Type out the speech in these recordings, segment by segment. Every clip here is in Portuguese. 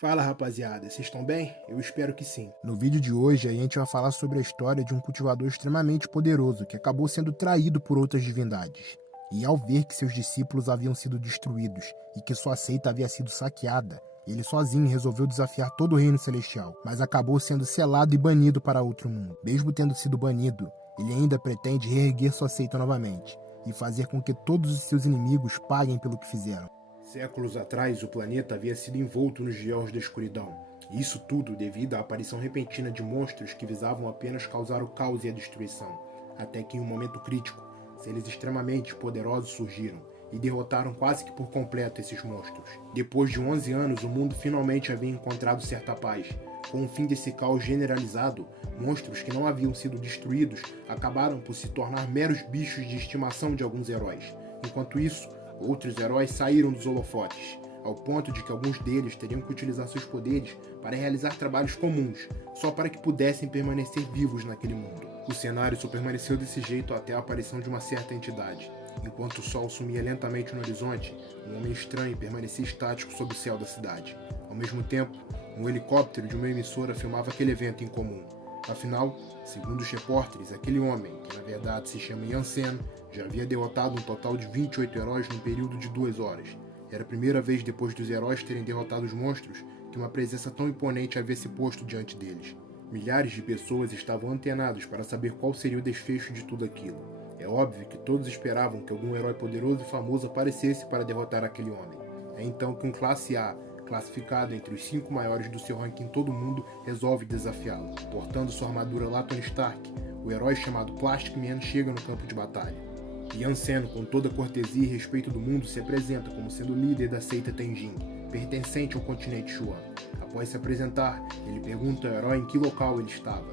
Fala rapaziada, vocês estão bem? Eu espero que sim. No vídeo de hoje, a gente vai falar sobre a história de um cultivador extremamente poderoso que acabou sendo traído por outras divindades. E ao ver que seus discípulos haviam sido destruídos e que sua seita havia sido saqueada, ele sozinho resolveu desafiar todo o reino celestial, mas acabou sendo selado e banido para outro mundo. Mesmo tendo sido banido, ele ainda pretende reerguer sua seita novamente e fazer com que todos os seus inimigos paguem pelo que fizeram. Séculos atrás, o planeta havia sido envolto nos gelos da escuridão. E isso tudo devido à aparição repentina de monstros que visavam apenas causar o caos e a destruição. Até que em um momento crítico, seres extremamente poderosos surgiram e derrotaram quase que por completo esses monstros. Depois de 11 anos, o mundo finalmente havia encontrado certa paz. Com o fim desse caos generalizado, monstros que não haviam sido destruídos acabaram por se tornar meros bichos de estimação de alguns heróis. Enquanto isso, outros heróis saíram dos holofotes, ao ponto de que alguns deles teriam que utilizar seus poderes para realizar trabalhos comuns, só para que pudessem permanecer vivos naquele mundo. O cenário só permaneceu desse jeito até a aparição de uma certa entidade. Enquanto o sol sumia lentamente no horizonte, um homem estranho permanecia estático sob o céu da cidade. Ao mesmo tempo, um helicóptero de uma emissora filmava aquele evento em comum. Afinal, segundo os repórteres, aquele homem, que na verdade se chama Yansen, já havia derrotado um total de 28 heróis num período de 2 horas. Era a primeira vez depois dos heróis terem derrotado os monstros que uma presença tão imponente havia se posto diante deles. Milhares de pessoas estavam antenados para saber qual seria o desfecho de tudo aquilo. É óbvio que todos esperavam que algum herói poderoso e famoso aparecesse para derrotar aquele homem. É então que um classe A, classificado entre os 5 maiores do seu ranking em todo o mundo, resolve desafiá-lo. Portando sua armadura lá Tony Stark, o herói chamado Plastic Man chega no campo de batalha. Yansen, com toda a cortesia e respeito do mundo, se apresenta como sendo líder da seita Tenjin, pertencente ao continente Xuan. Após se apresentar, ele pergunta ao herói em que local ele estava.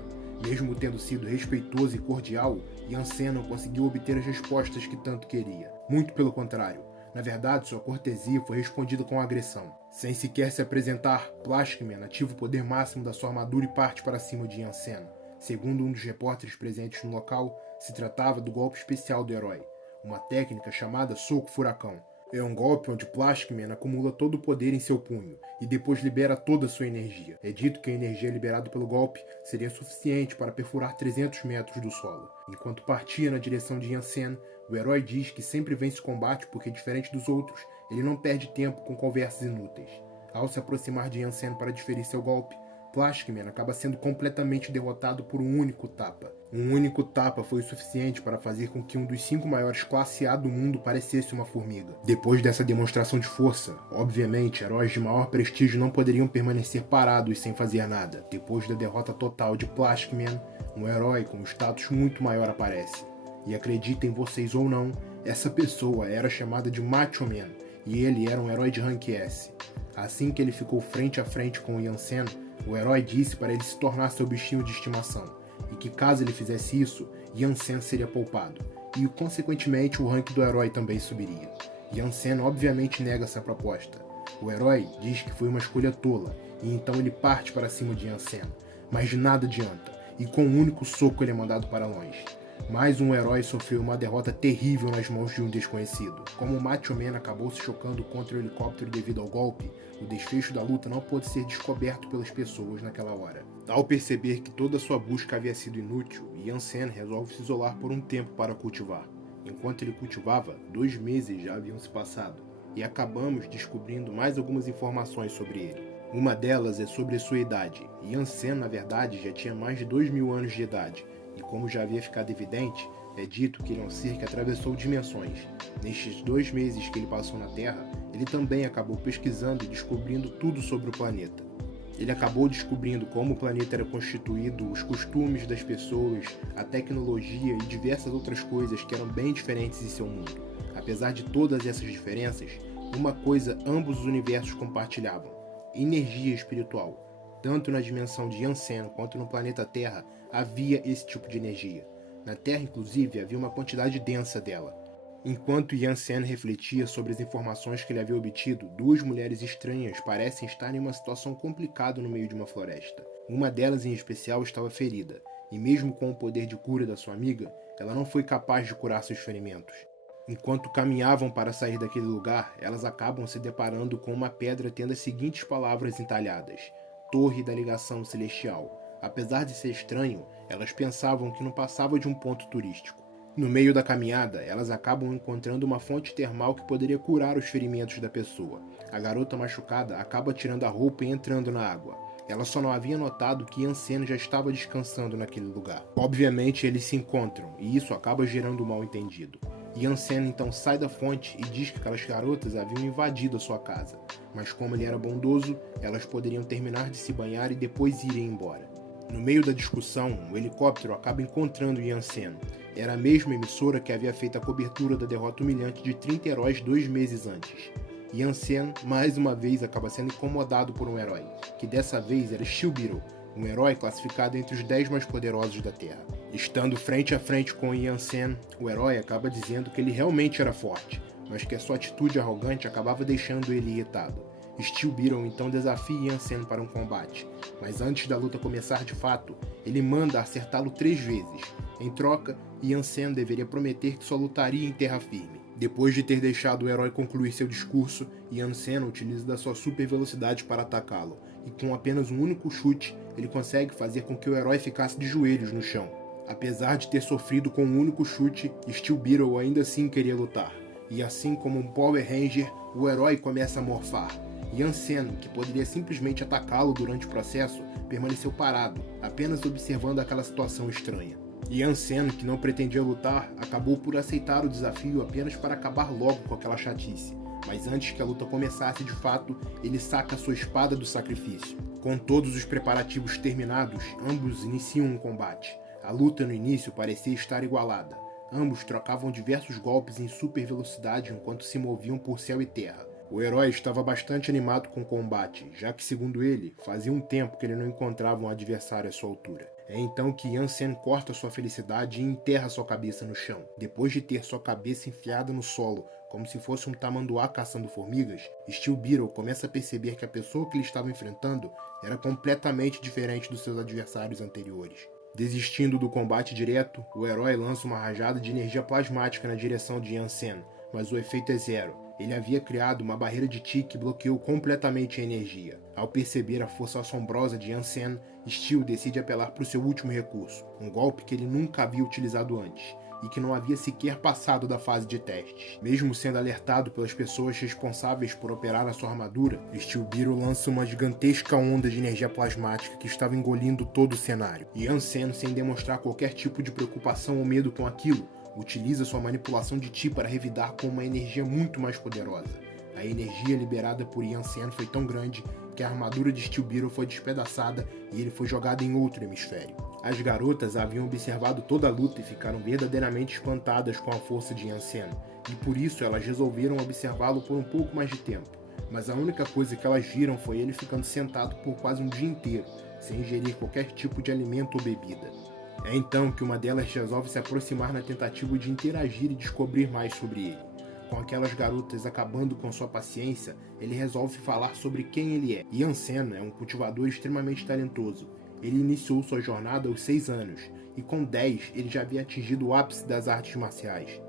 Mesmo tendo sido respeitoso e cordial, Yansen não conseguiu obter as respostas que tanto queria. Muito pelo contrário. Na verdade, sua cortesia foi respondida com agressão. Sem sequer se apresentar, Plastic Man ativa o poder máximo da sua armadura e parte para cima de Yansen. Segundo um dos repórteres presentes no local, se tratava do golpe especial do herói, uma técnica chamada Soco Furacão. É um golpe onde Plastic Man acumula todo o poder em seu punho e depois libera toda a sua energia. É dito que a energia liberada pelo golpe seria suficiente para perfurar 300 metros do solo. Enquanto partia na direção de Yansen, o herói diz que sempre vence o combate porque, diferente dos outros, ele não perde tempo com conversas inúteis. Ao se aproximar de Yansen para desferir seu golpe, Plastic Man acaba sendo completamente derrotado por um único tapa. Um único tapa foi o suficiente para fazer com que um dos 5 maiores classe A do mundo parecesse uma formiga. Depois dessa demonstração de força, obviamente, heróis de maior prestígio não poderiam permanecer parados sem fazer nada. Depois da derrota total de Plastic Man, um herói com um status muito maior aparece. E acreditem vocês ou não, essa pessoa era chamada de Macho Man, e ele era um herói de rank S. Assim que ele ficou frente a frente com o Yansen, o herói disse para ele se tornar seu bichinho de estimação, e que caso ele fizesse isso, Yansen seria poupado, e consequentemente o rank do herói também subiria. Yansen obviamente nega essa proposta. O herói diz que foi uma escolha tola, e então ele parte para cima de Yansen, mas de nada adianta, e com um único soco ele é mandado para longe. Mais um herói sofreu uma derrota terrível nas mãos de um desconhecido. Como o Macho Man acabou se chocando contra o helicóptero devido ao golpe, o desfecho da luta não pôde ser descoberto pelas pessoas naquela hora. Ao perceber que toda sua busca havia sido inútil, Yansen resolve se isolar por um tempo para cultivar. Enquanto ele cultivava, 2 meses já haviam se passado, e acabamos descobrindo mais algumas informações sobre ele. Uma delas é sobre sua idade. Yansen, na verdade, já tinha mais de 2.000 anos de idade, e como já havia ficado evidente, é dito que ele é um ser que atravessou dimensões. Nestes 2 meses que ele passou na Terra, ele também acabou pesquisando e descobrindo tudo sobre o planeta. Ele acabou descobrindo como o planeta era constituído, os costumes das pessoas, a tecnologia e diversas outras coisas que eram bem diferentes em seu mundo. Apesar de todas essas diferenças, uma coisa ambos os universos compartilhavam: energia espiritual. Tanto na dimensão de Yansen quanto no planeta Terra havia esse tipo de energia. Na Terra, inclusive, havia uma quantidade densa dela. Enquanto Yansen refletia sobre as informações que ele havia obtido, 2 mulheres estranhas parecem estar em uma situação complicada no meio de uma floresta. Uma delas, em especial, estava ferida, e mesmo com o poder de cura da sua amiga, ela não foi capaz de curar seus ferimentos. Enquanto caminhavam para sair daquele lugar, elas acabam se deparando com uma pedra tendo as seguintes palavras entalhadas: Torre da Ligação Celestial. Apesar de ser estranho, elas pensavam que não passava de um ponto turístico. No meio da caminhada, elas acabam encontrando uma fonte termal que poderia curar os ferimentos da pessoa. A garota machucada acaba tirando a roupa e entrando na água. Ela só não havia notado que Yansen já estava descansando naquele lugar. Obviamente eles se encontram, e isso acaba gerando um mal-entendido. Yansen então sai da fonte e diz que aquelas garotas haviam invadido a sua casa, mas como ele era bondoso, elas poderiam terminar de se banhar e depois irem embora. No meio da discussão, o helicóptero acaba encontrando Yansen. Era a mesma emissora que havia feito a cobertura da derrota humilhante de 30 heróis 2 meses antes. Yansen, mais uma vez, acaba sendo incomodado por um herói, que dessa vez era Steel Beetle, um herói classificado entre os 10 mais poderosos da Terra. Estando frente a frente com Yansen, o herói acaba dizendo que ele realmente era forte, mas que a sua atitude arrogante acabava deixando ele irritado. Steel Beetle então desafia Yansen para um combate, mas antes da luta começar de fato, ele manda acertá-lo 3 vezes. Em troca, Yansen deveria prometer que só lutaria em terra firme. Depois de ter deixado o herói concluir seu discurso, Yansen utiliza da sua super velocidade para atacá-lo, e com apenas um único chute, ele consegue fazer com que o herói ficasse de joelhos no chão. Apesar de ter sofrido com um único chute, Steel Beetle ainda assim queria lutar, e assim como um Power Ranger, o herói começa a morfar. Yansen, que poderia simplesmente atacá-lo durante o processo, permaneceu parado, apenas observando aquela situação estranha. Yansen, que não pretendia lutar, acabou por aceitar o desafio apenas para acabar logo com aquela chatice. Mas antes que a luta começasse de fato, ele saca sua espada do sacrifício. Com todos os preparativos terminados, ambos iniciam um combate. A luta no início parecia estar igualada. Ambos trocavam diversos golpes em super velocidade enquanto se moviam por céu e terra. O herói estava bastante animado com o combate, já que, segundo ele, fazia um tempo que ele não encontrava um adversário à sua altura. É então que Yansen corta sua felicidade e enterra sua cabeça no chão. Depois de ter sua cabeça enfiada no solo, como se fosse um tamanduá caçando formigas, Steel Beetle começa a perceber que a pessoa que ele estava enfrentando era completamente diferente dos seus adversários anteriores. Desistindo do combate direto, o herói lança uma rajada de energia plasmática na direção de Yansen, mas o efeito é zero. Ele havia criado uma barreira de Chi que bloqueou completamente a energia. Ao perceber a força assombrosa de Yansen, Steel decide apelar para o seu último recurso, um golpe que ele nunca havia utilizado antes, e que não havia sequer passado da fase de testes. Mesmo sendo alertado pelas pessoas responsáveis por operar a sua armadura, Steel Beetle lança uma gigantesca onda de energia plasmática que estava engolindo todo o cenário. Yansen, sem demonstrar qualquer tipo de preocupação ou medo com aquilo, utiliza sua manipulação de Chi para revidar com uma energia muito mais poderosa. A energia liberada por Yansen foi tão grande que a armadura de Steel Beetle foi despedaçada e ele foi jogado em outro hemisfério. As garotas haviam observado toda a luta e ficaram verdadeiramente espantadas com a força de Yansen, e por isso elas resolveram observá-lo por um pouco mais de tempo. Mas a única coisa que elas viram foi ele ficando sentado por quase um dia inteiro, sem ingerir qualquer tipo de alimento ou bebida. É então que uma delas resolve se aproximar na tentativa de interagir e descobrir mais sobre ele. Com aquelas garotas acabando com sua paciência, ele resolve falar sobre quem ele é. Yansen é um cultivador extremamente talentoso. Ele iniciou sua jornada aos 6 anos, e com 10 ele já havia atingido o ápice das artes marciais.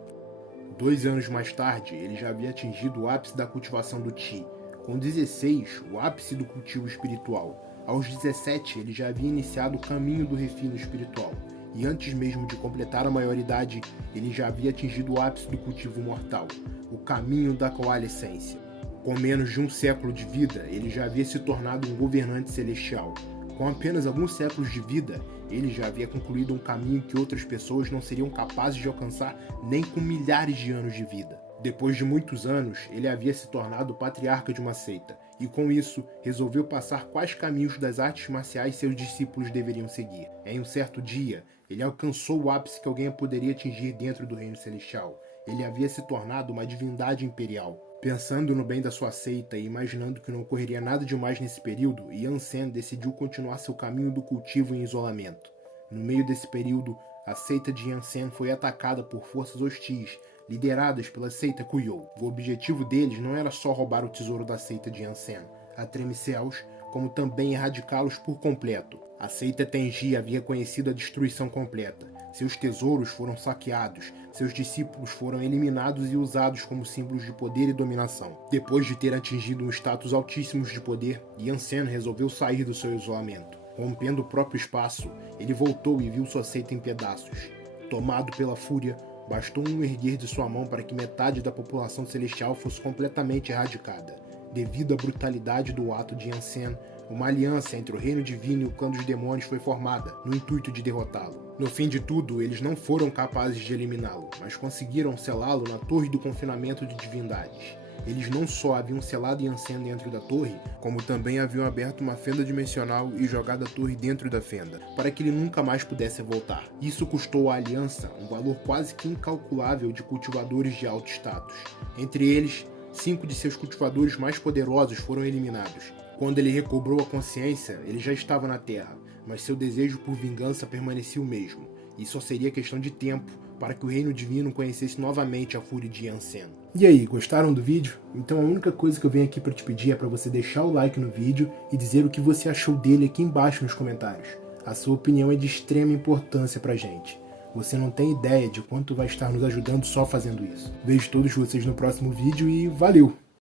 2 anos mais tarde, ele já havia atingido o ápice da cultivação do Chi. Com 16, o ápice do cultivo espiritual. Aos 17, ele já havia iniciado o caminho do refino espiritual, e antes mesmo de completar a maioridade, ele já havia atingido o ápice do cultivo mortal, o caminho da coalescência. Com menos de um século de vida, ele já havia se tornado um governante celestial. Com apenas alguns séculos de vida, ele já havia concluído um caminho que outras pessoas não seriam capazes de alcançar nem com milhares de anos de vida. Depois de muitos anos, ele havia se tornado o patriarca de uma seita, e com isso, resolveu passar quais caminhos das artes marciais seus discípulos deveriam seguir. Em um certo dia, ele alcançou o ápice que alguém poderia atingir dentro do reino celestial. Ele havia se tornado uma divindade imperial. Pensando no bem da sua seita e imaginando que não ocorreria nada demais nesse período, Yansen decidiu continuar seu caminho do cultivo em isolamento. No meio desse período, a seita de Yansen foi atacada por forças hostis, lideradas pela seita Kuyou. O objetivo deles não era só roubar o tesouro da seita de Yansen, a Tremicels, como também erradicá-los por completo. A seita Tenji havia conhecido a destruição completa. Seus tesouros foram saqueados, seus discípulos foram eliminados e usados como símbolos de poder e dominação. Depois de ter atingido um status altíssimo de poder, Yansen resolveu sair do seu isolamento. Rompendo o próprio espaço, ele voltou e viu sua seita em pedaços. Tomado pela fúria, bastou um erguer de sua mão para que metade da população celestial fosse completamente erradicada. Devido à brutalidade do ato de Yansen, uma aliança entre o reino divino e o clã dos demônios foi formada, no intuito de derrotá-lo. No fim de tudo, eles não foram capazes de eliminá-lo, mas conseguiram selá-lo na Torre do Confinamento de Divindades. Eles não só haviam selado Yansen dentro da torre, como também haviam aberto uma fenda dimensional e jogado a torre dentro da fenda, para que ele nunca mais pudesse voltar. Isso custou à aliança um valor quase que incalculável de cultivadores de alto status. Entre eles, 5 de seus cultivadores mais poderosos foram eliminados. Quando ele recobrou a consciência, ele já estava na Terra, mas seu desejo por vingança permanecia o mesmo, e só seria questão de tempo para que o Reino Divino conhecesse novamente a fúria de Yansen. E aí, gostaram do vídeo? Então a única coisa que eu venho aqui para te pedir é para você deixar o like no vídeo e dizer o que você achou dele aqui embaixo nos comentários. A sua opinião é de extrema importância pra gente. Você não tem ideia de quanto vai estar nos ajudando só fazendo isso. Vejo todos vocês no próximo vídeo e valeu!